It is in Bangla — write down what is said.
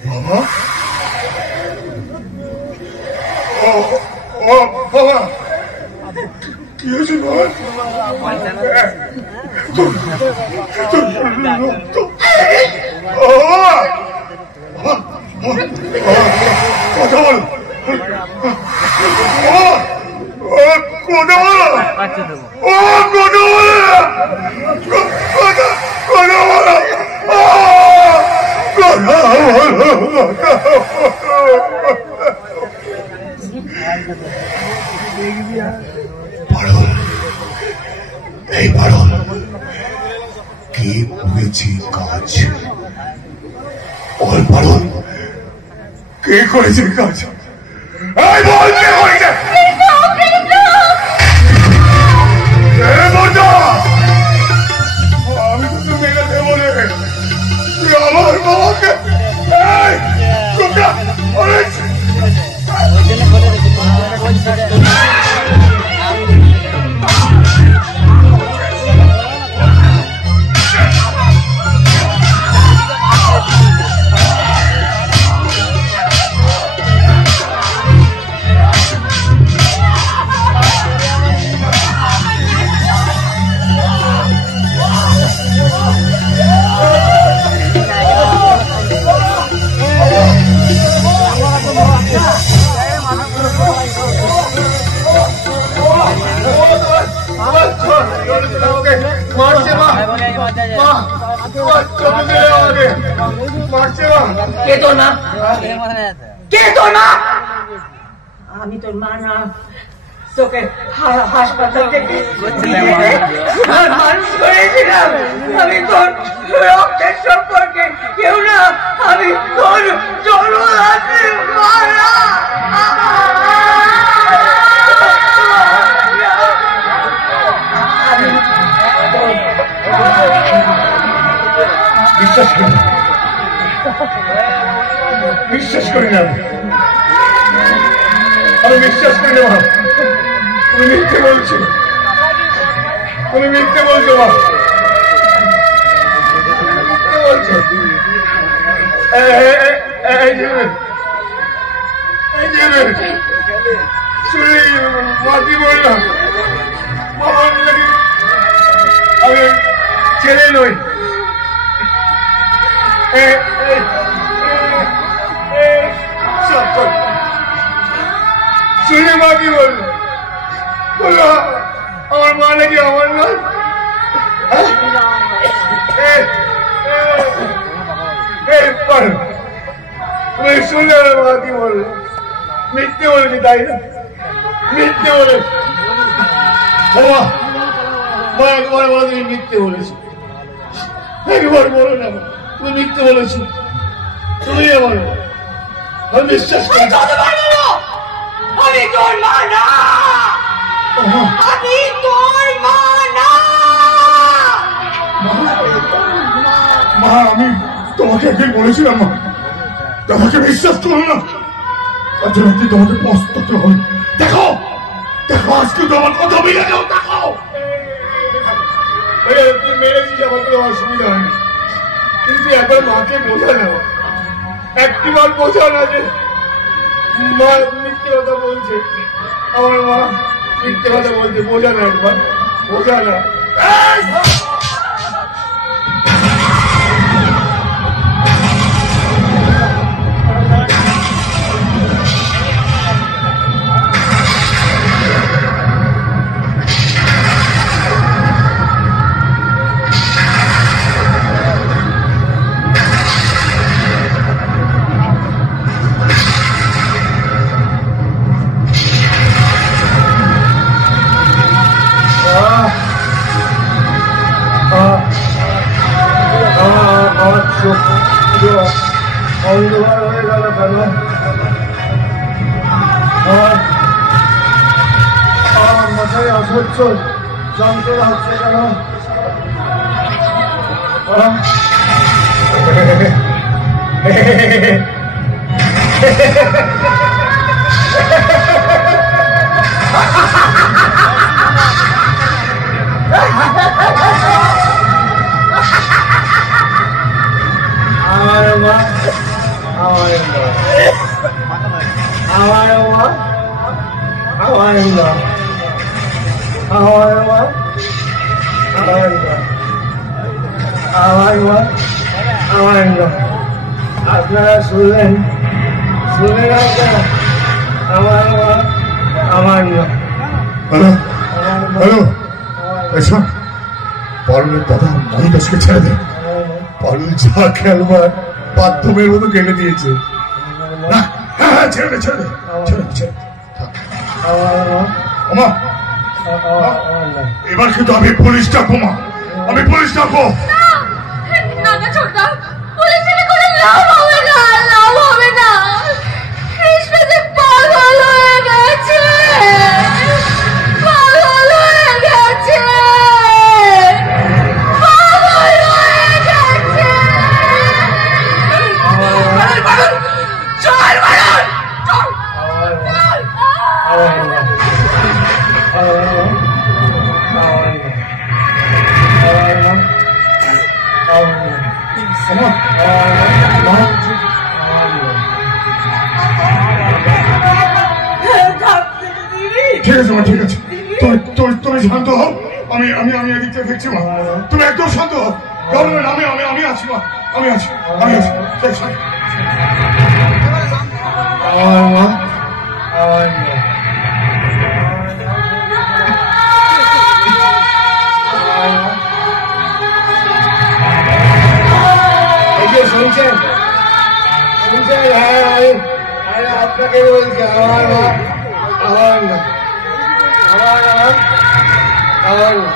বাবা ও বাবা কি হয়েছে বাবা কথা বলো কথা বলো ও কথা বলো এই বারণ কে করেছে কাজ ওর বারণ কে করেছে কাজ এই বল কে করেছে আমি তো মেরে দেবো রে তুই আমার বাবাকে আমি তোর মা না তোকে হাসপাতাল থেকে মানুষ করেছিলাম আমি তোর রক্তের সম্পর্কে কেউ না আমি তোর জন্মদাত্রীর মা না বিশ্বাস করি না আমি বিশ্বাস করি না মা তুমি মিথ্যে বলছো তুমি মিথ্যে বলছো মা মিথ্যে বলছো শুনে মাটি বললাম আমি ছেলে নই শুনে মা কি বললো বললো আমার মা নাকি আমার নয় শুনে মা কি বললো মিথ্যে বলেছি তাই না মিথ্যে বলেছি মা একবার বলো তুমি মিথ্যে বলেছো একবার বলো না তুমি মিথ্যে বলেছো তুমি বলো আমি বিশ্বাস করি আমি তোর মা না আমি তোর মা না মা আমি তোমাকে একদিন বলেছিলাম মা তোমাকে বিশ্বাস করো না আজ রাতে তোমাকে পস্তাতে হবে দেখো দেখো আজকে তোমার কথা মিলে যাও দেখো তুই মেরেছিস আমার কোনো অসুবিধা হয়নি কিন্তু একবার মাকে বোঝা না একটিবার বোঝা না যে মা মিথ্যে কথা বলছে আমার মা মিথ্যে কথা বলছে বোঝা না একবার বোঝা না অন্ধকার হয়ে গেল কেন আমার মাথায় অসহ্য যন্ত্রণা হচ্ছে কেন আমার মা আমার মা আমার মা আমার মা আমার মা আমার মা আমার মা আপনারা শুনলেন আপনারা আমার মা আমার মা হ্যালো হ্যালো এসব পারুলের দাদা মানি দাসকে ছেড়ে দে পারুল যা খেলবার বাথরুমের মতো কেটে দিয়েছে না হ্যাঁ ছেড়ে দে ছেড়ে দে ছেড়ে দে ছেড়ে মা এবার কিন্তু আমি পুলিশ ডাকবো মা আমি পুলিশ ডাকবো না না ছোটদা পুলিশের কোনো লাভ হবে না লাভ হবে না কৃষ্ণ যে পাগল হয়ে গেছে পাগল হয়ে গেছে পাগল হয়ে গেছে চল বাড়ন ঠিক আছে মা ঠিক আছে তুমি শান্ত হও আমি আমি আমি এদিক থেকে দেখছি মা তুমি একদম শান্ত হও গভর্নমেন্ট আমি আমি আমি আছি মা আমি আছি আমি আছি ঠিক আছে আমার মা আমার মা শুনছেন শুনছেন হ্যাঁ আমি আপনাকে বলছি আমার মা আমার মা আমার মা আমার মা